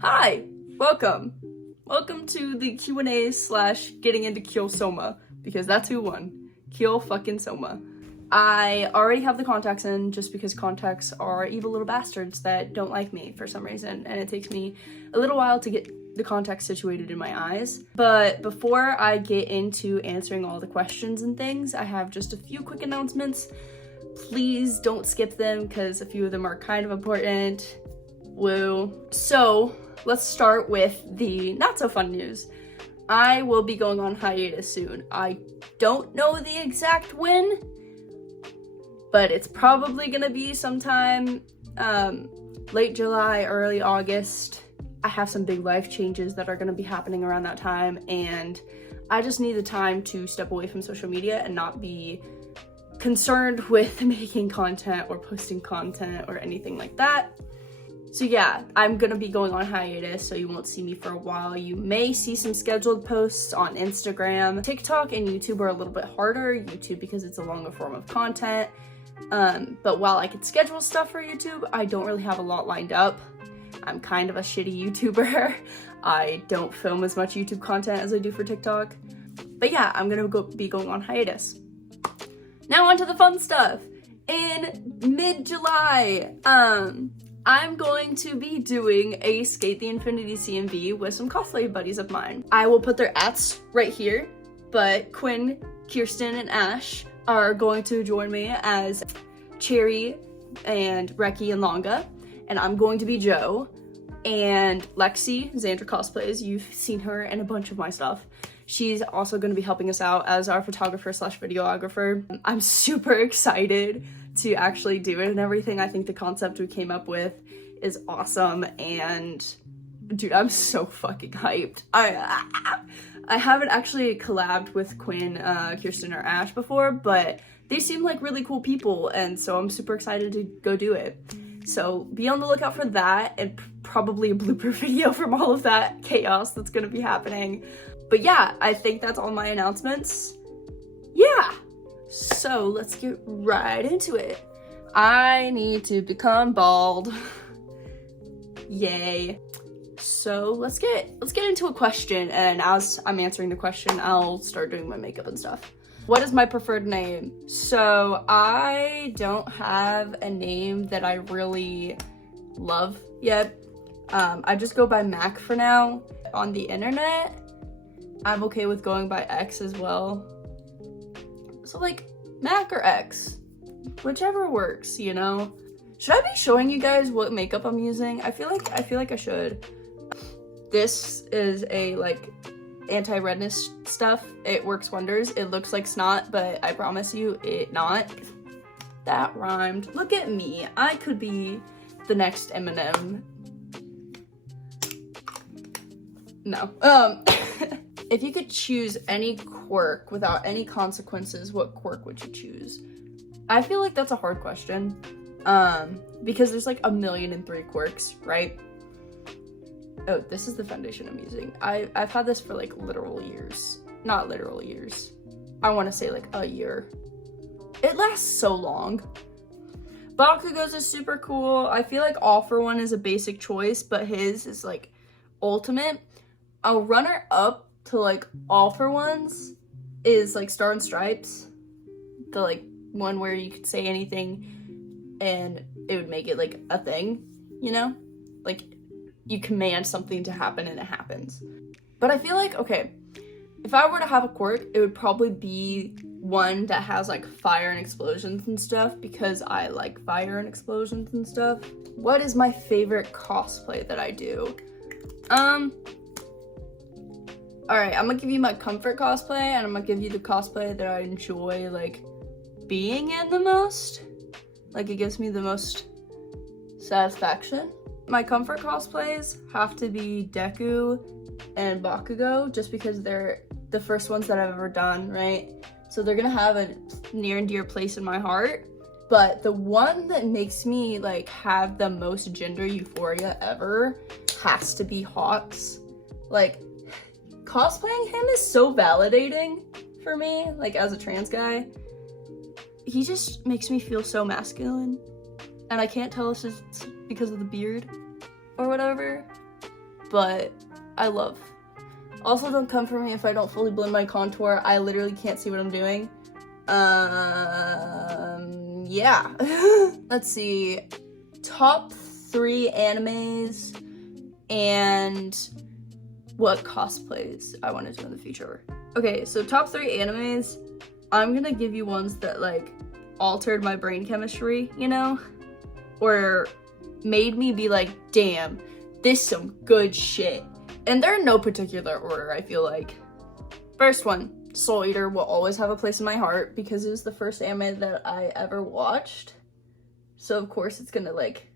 Hi, welcome to the Q&A / getting into Kyo Sohma, because that's who won. Kyo fucking Sohma. I already have the contacts in just because contacts are evil little bastards that don't like me for some reason, and it takes me a little while to get the contacts situated in my eyes. But before I get into answering all the questions and things, I have just a few quick announcements. Please don't skip them because a few of them are kind of important. Woo. So let's start with the not so fun news. I will be going on hiatus soon. I don't know the exact when, but it's probably gonna be sometime late July, early August. I have some big life changes that are gonna be happening around that time, and I just need the time to step away from social media and not be concerned with making content or posting content or anything like that. So yeah, I'm gonna be going on hiatus, so you won't see me for a while. You may see some scheduled posts on Instagram. TikTok and YouTube are a little bit harder. YouTube because it's a longer form of content. But while I could schedule stuff for YouTube, I don't really have a lot lined up. I'm kind of a shitty YouTuber. I don't film as much YouTube content as I do for TikTok. But yeah, I'm gonna be going on hiatus. Now onto the fun stuff. In mid-July, I'm going to be doing a Skate the Infinity CMV with some cosplay buddies of mine. I will put their ats right here, but Quinn, Kirsten, and Ash are going to join me as Cherry and Reki and Longa, and I'm going to be Joe. And Lexi, Xandra Cosplays, you've seen her in a bunch of my stuff. She's also going to be helping us out as our photographer / videographer. I'm super excited to actually do it and everything. I think the concept we came up with is awesome, and dude, I'm so fucking hyped. I haven't actually collabed with Quinn, Kirsten, or Ash before, but they seem like really cool people, and so I'm super excited to go do it. So be on the lookout for that, and probably a blooper video from all of that chaos that's gonna be happening. But yeah, I think that's all my announcements. Yeah, so let's get right into it. I need to become bald. Yay. So let's get into a question, and as I'm answering the question, I'll start doing my makeup and stuff. What is my preferred name? So I don't have a name that I really love yet. I just go by Mac for now. On the internet, I'm okay with going by X as well. So like Mac or X, whichever works, you know? Should I be showing you guys what makeup I'm using? I feel like I should. This is a like anti-redness stuff. It works wonders. It looks like snot, but I promise you it not. That rhymed. Look at me. I could be the next Eminem. No. If you could choose any quirk without any consequences, what quirk would you choose? I feel like that's a hard question. Because there's like 1,000,003 quirks, right? Oh, this is the foundation I'm using. I've had this for like literal years. Not literal years. I want to say like a year. It lasts so long. Bakugo's is super cool. I feel like All For One is a basic choice, but his is like ultimate. A runner up to like All For Ones is like Star and Stripes. The like one where you could say anything and it would make it like a thing, you know? Like you command something to happen and it happens. But I feel like, okay, if I were to have a quirk, it would probably be one that has like fire and explosions and stuff, because I like fire and explosions and stuff. What is my favorite cosplay that I do? Alright, I'm gonna give you my comfort cosplay, and I'm gonna give you the cosplay that I enjoy like being in the most. Like it gives me the most satisfaction. My comfort cosplays have to be Deku and Bakugo, just because they're the first ones that I've ever done, right? So they're gonna have a near and dear place in my heart. But the one that makes me like have the most gender euphoria ever has to be Hawks. Like, cosplaying him is so validating for me, like as a trans guy. He just makes me feel so masculine. And I can't tell if it's because of the beard or whatever, but I love. Also, don't come for me if I don't fully blend my contour. I literally can't see what I'm doing. Yeah. Let's see. Top 3 animes and what cosplays I want to do in the future. Okay, so top 3 animes. I'm gonna give you ones that like altered my brain chemistry, you know? Or made me be like, damn, this is some good shit. And they're in no particular order, I feel like. First one, Soul Eater will always have a place in my heart because it was the first anime that I ever watched. So of course it's gonna like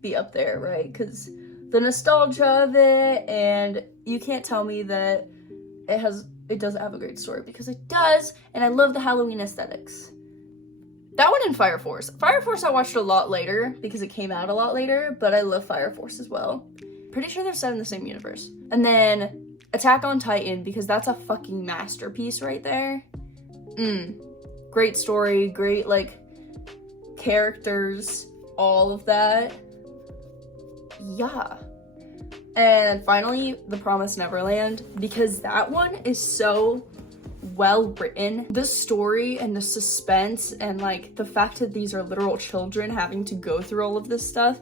be up there, right? Because the nostalgia of it, and you can't tell me that it doesn't have a great story, because it does, and I love the Halloween aesthetics. That one and Fire Force. Fire Force I watched a lot later because it came out a lot later, but I love Fire Force as well. Pretty sure they're set in the same universe. And then Attack on Titan, because that's a fucking masterpiece right there. Great story, great like characters, all of that. Yeah. And finally, The Promised Neverland, because that one is so well written. The story and the suspense and like the fact that these are literal children having to go through all of this stuff,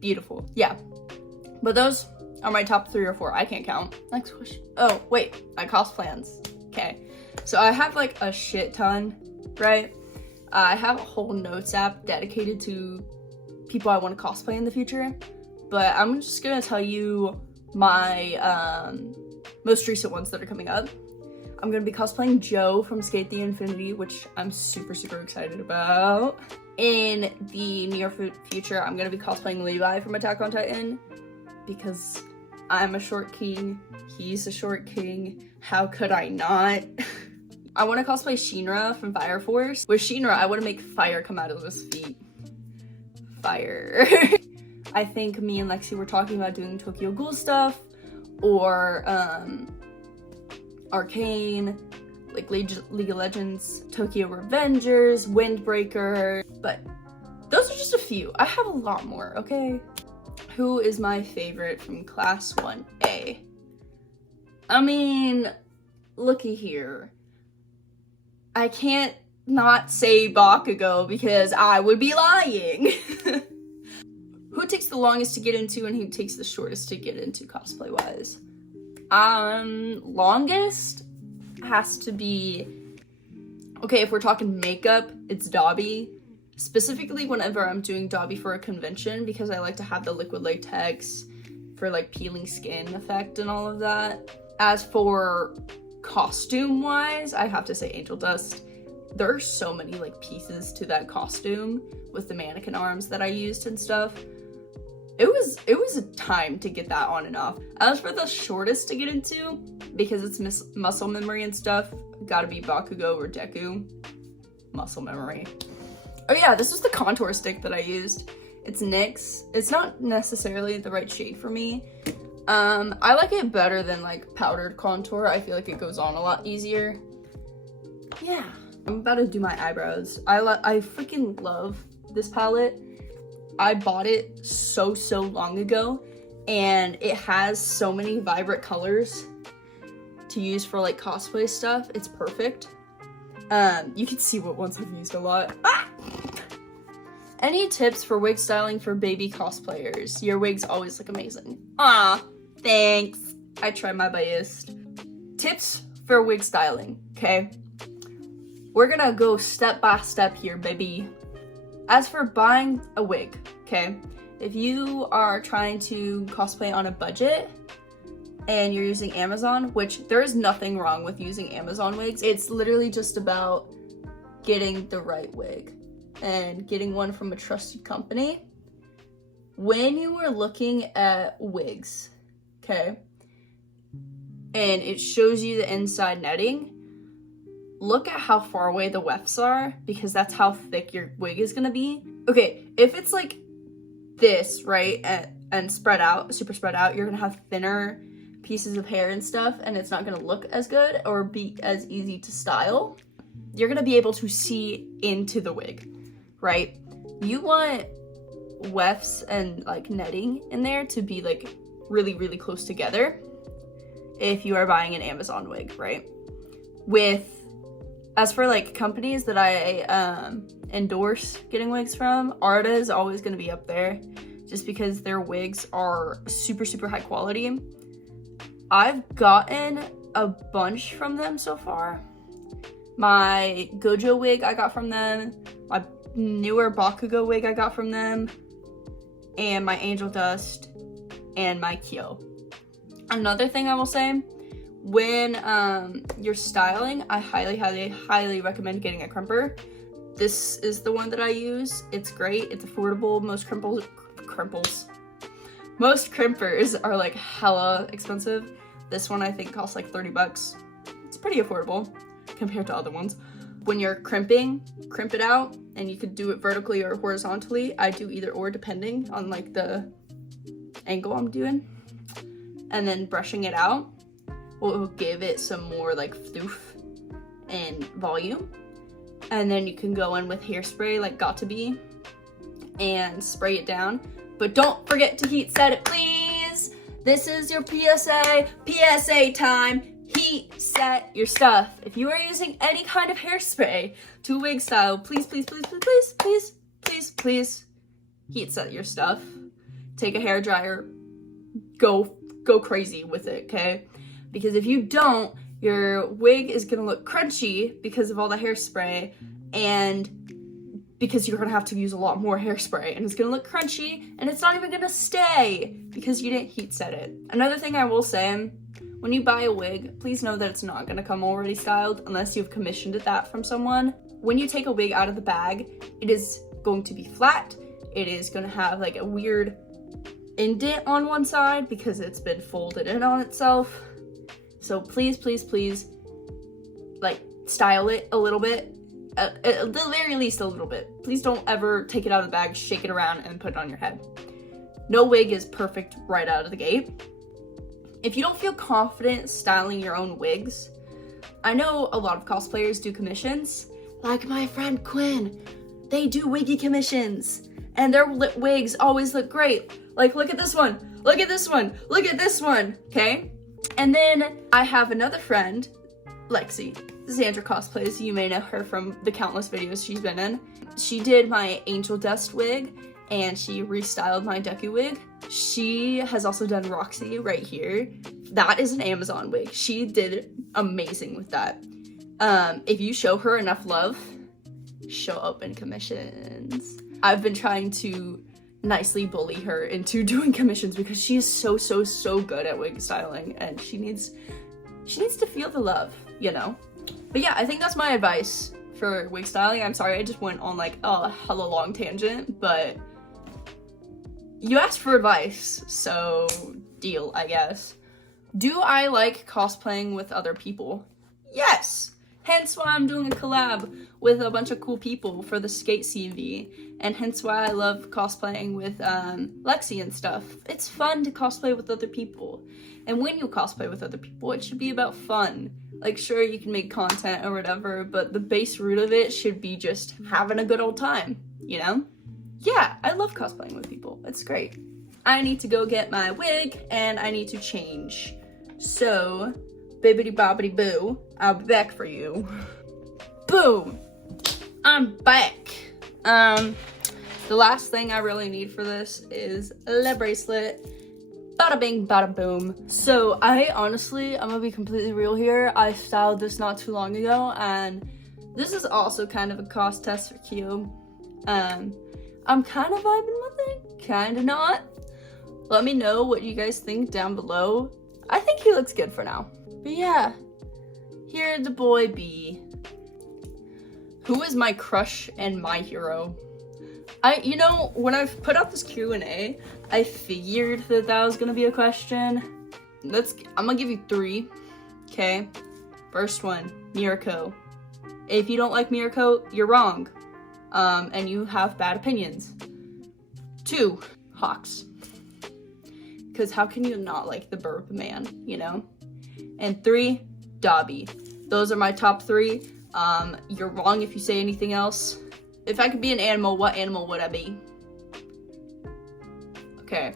beautiful. Yeah. But those are my top 3 or 4. I can't count. Next question. Oh, wait, my cos plans. Okay. So I have like a shit ton, right? I have a whole notes app dedicated to people I want to cosplay in the future. But I'm just gonna tell you my most recent ones that are coming up. I'm gonna be cosplaying Joe from Skate the Infinity, which I'm super, super excited about. In the near future, I'm gonna be cosplaying Levi from Attack on Titan, because I'm a short king, he's a short king, how could I not? I wanna cosplay Shinra from Fire Force. With Shinra, I wanna make fire come out of his feet. Fire. I think me and Lexi were talking about doing Tokyo Ghoul stuff, or Arcane, like League of Legends, Tokyo Revengers, Windbreaker, but those are just a few. I have a lot more, okay? Who is my favorite from Class 1A? I mean, looky here. I can't not say Bakugo because I would be lying. Who takes the longest to get into and who takes the shortest to get into cosplay wise? Longest has to be, okay, if we're talking makeup, it's Dobby. Specifically whenever I'm doing Dobby for a convention, because I like to have the liquid latex for like peeling skin effect and all of that. As for costume wise, I have to say Angel Dust. There are so many like pieces to that costume with the mannequin arms that I used and stuff. It was a time to get that on and off. As for the shortest to get into, because it's muscle memory and stuff, gotta be Bakugo or Deku. Muscle memory. Oh yeah, this was the contour stick that I used. It's NYX. It's not necessarily the right shade for me. I like it better than like powdered contour. I feel like it goes on a lot easier. Yeah. I'm about to do my eyebrows. I freaking love this palette. I bought it so long ago, and it has so many vibrant colors to use for like cosplay stuff. It's perfect. You can see what ones I've used a lot. Ah! Any tips for wig styling for baby cosplayers? Your wigs always look amazing. Ah, thanks. I try my best. Tips for wig styling, okay? We're gonna go step by step here, baby. As for buying a wig, okay, if you are trying to cosplay on a budget and you're using Amazon, which there is nothing wrong with using Amazon wigs, it's literally just about getting the right wig and getting one from a trusted company. When you are looking at wigs, okay, and it shows you the inside netting, look at how far away the wefts are, because that's how thick your wig is gonna be. Okay, if it's like this, right, and spread out, super spread out, you're gonna have thinner pieces of hair and stuff, and it's not gonna look as good or be as easy to style. You're gonna be able to see into the wig, right? You want wefts and like netting in there to be like really, really close together if you are buying an Amazon wig, right? As for like companies that I endorse getting wigs from, Arda is always going to be up there just because their wigs are super, super high quality. I've gotten a bunch from them so far. My Gojo wig I got from them, my newer Bakugo wig I got from them, and my Angel Dust and my Kyo. Another thing I will say, when you're styling, I highly, highly, highly recommend getting a crimper. This is the one that I use. It's great, it's affordable. Most crimpers are like hella expensive. This one I think costs like 30 bucks. It's pretty affordable compared to other ones. When you're crimping, crimp it out, and you could do it vertically or horizontally. I do either or depending on like the angle I'm doing. And then brushing it out will give it some more like thoof and volume. And then you can go in with hairspray like Got To Be and spray it down. But don't forget to heat set it, please. This is your PSA time. Heat set your stuff. If you are using any kind of hairspray to wig style, please, please, please, please, please, please, please, please heat set your stuff. Take a hair dryer, go crazy with it, okay? Because if you don't, your wig is gonna look crunchy because of all the hairspray, and because you're gonna have to use a lot more hairspray, and it's gonna look crunchy, and it's not even gonna stay because you didn't heat set it. Another thing I will say, when you buy a wig, please know that it's not gonna come already styled unless you've commissioned that from someone. When you take a wig out of the bag, it is going to be flat. It is gonna have like a weird indent on one side because it's been folded in on itself. So please, please, please, like, style it a little bit. At the very least a little bit. Please don't ever take it out of the bag, shake it around, and put it on your head. No wig is perfect right out of the gate. If you don't feel confident styling your own wigs, I know a lot of cosplayers do commissions, like my friend Quinn. They do wiggy commissions, and their wigs always look great. Like, look at this one, look at this one, look at this one, okay? And then I have another friend, Lexi. Xandra cosplays. You may know her from the countless videos she's been in. She did my Angel Dust wig, and she restyled my Deku wig. She has also done Roxy right here. That is an Amazon wig. She did amazing with that. If you show her enough love, she'll open commissions. I've been trying to nicely bully her into doing commissions because she is so good at wig styling, and she needs to feel the love, you know? But yeah, I think that's my advice for wig styling. I'm sorry I just went on like a hella long tangent, but you asked for advice, so deal, I guess. Do I like cosplaying with other people? Yes! Hence why I'm doing a collab with a bunch of cool people for the Skate CV, and hence why I love cosplaying with Lexi and stuff. It's fun to cosplay with other people, and when you cosplay with other people, it should be about fun. Like, sure, you can make content or whatever, but the base root of it should be just having a good old time, you know? Yeah, I love cosplaying with people. It's great. I need to go get my wig, and I need to change. So, bibbidi bobbidi boo, I'll be back for you. Boom! I'm back. The last thing I really need for this is a bracelet. Bada bing, bada boom. So I'm gonna be completely real here. I styled this not too long ago, and this is also kind of a cost test for Kyo. I'm kind of vibing with it, kind of not. Let me know what you guys think down below. I think he looks good for now. But yeah, here the boy be. Who is my crush and my hero? You know, when I've put out this Q&A, I figured that was gonna be a question. I'm gonna give you 3, okay? First one, Mirako. If you don't like Mirako, you're wrong. And you have bad opinions. 2, Hawks. Because how can you not like the Burp Man, you know? And 3, Dobby. Those are my top 3. You're wrong if you say anything else. If I could be an animal, what animal would I be? Okay.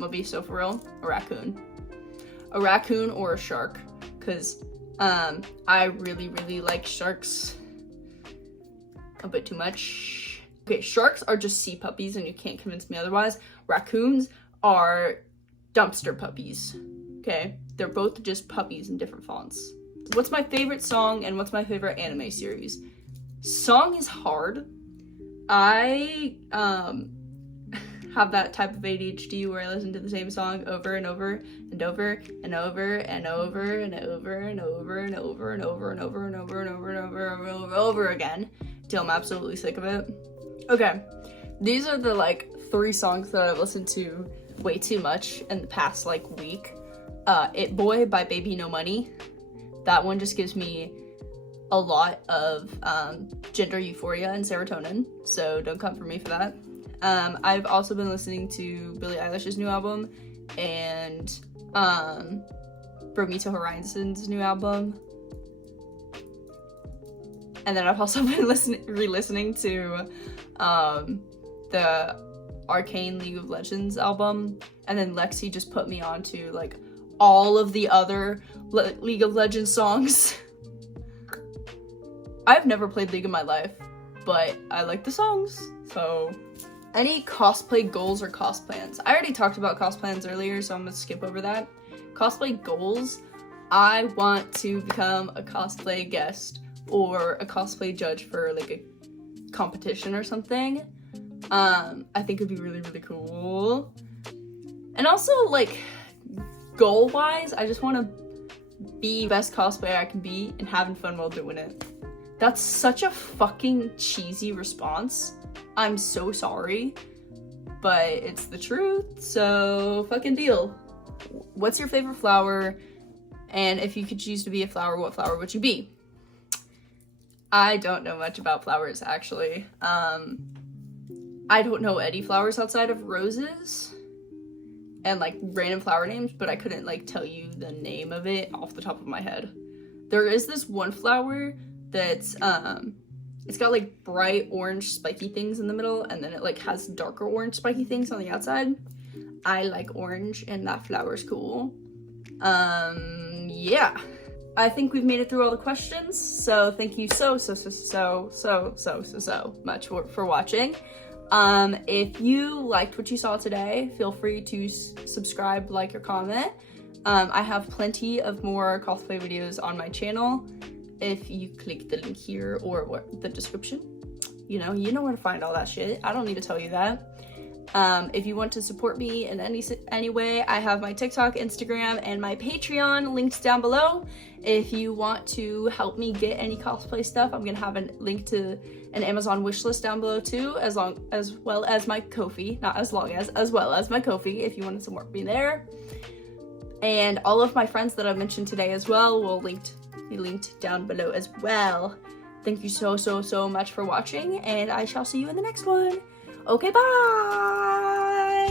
I'm gonna be so for real, a raccoon. A raccoon or a shark, because I really like sharks a bit too much. Okay, sharks are just sea puppies and you can't convince me otherwise. Raccoons are dumpster puppies, okay? They're both just puppies in different fonts. What's my favorite song and what's my favorite anime series? Song is hard. I have that type of ADHD where I listen to the same song over and over and over and over and over and over and over and over and over and over and over and over and over and over again till I'm absolutely sick of it. Okay, these are the like 3 songs that I've listened to way too much in the past like week. It Boy by Baby No Money. That one just gives me a lot of gender euphoria and serotonin, so don't come for me for that. I've also been listening to Billie Eilish's new album and Bromito Horizon's new album. And then I've also been re-listening to the Arcane League of Legends album. And then Lexi just put me on to like all of the other League of Legends songs. I've never played League in my life, but I like the songs, so. Any cosplay goals or cos plans? I already talked about cos plans earlier, so I'm gonna skip over that. Cosplay goals, I want to become a cosplay guest or a cosplay judge for like a competition or something. I think it'd be really cool. And also like goal-wise, I just want to be the best cosplayer I can be and having fun while doing it. That's such a fucking cheesy response. I'm so sorry, but it's the truth, so fucking deal. What's your favorite flower? And if you could choose to be a flower, what flower would you be? I don't know much about flowers, actually. I don't know any flowers outside of roses and like random flower names, but I couldn't like tell you the name of it off the top of my head. There is this one flower that's it's got like bright orange spiky things in the middle, and then it like has darker orange spiky things on the outside. I like orange and that flower's cool. Yeah. I think we've made it through all the questions, so thank you so much for watching. If you liked what you saw today, feel free to subscribe, like, or comment. I have plenty of more cosplay videos on my channel. If you click the link here or the description, you know where to find all that shit. I don't need to tell you that. If you want to support me in any way, I have my TikTok, Instagram, and my Patreon linked down below. If you want to help me get any cosplay stuff, I'm gonna have a link to an Amazon wishlist down below too, as well as my Ko-fi, as well as my Ko-fi if you want to support me there. And all of my friends that I've mentioned today as well will be linked down below as well. Thank you so much for watching, and I shall see you in the next one. Okay, bye!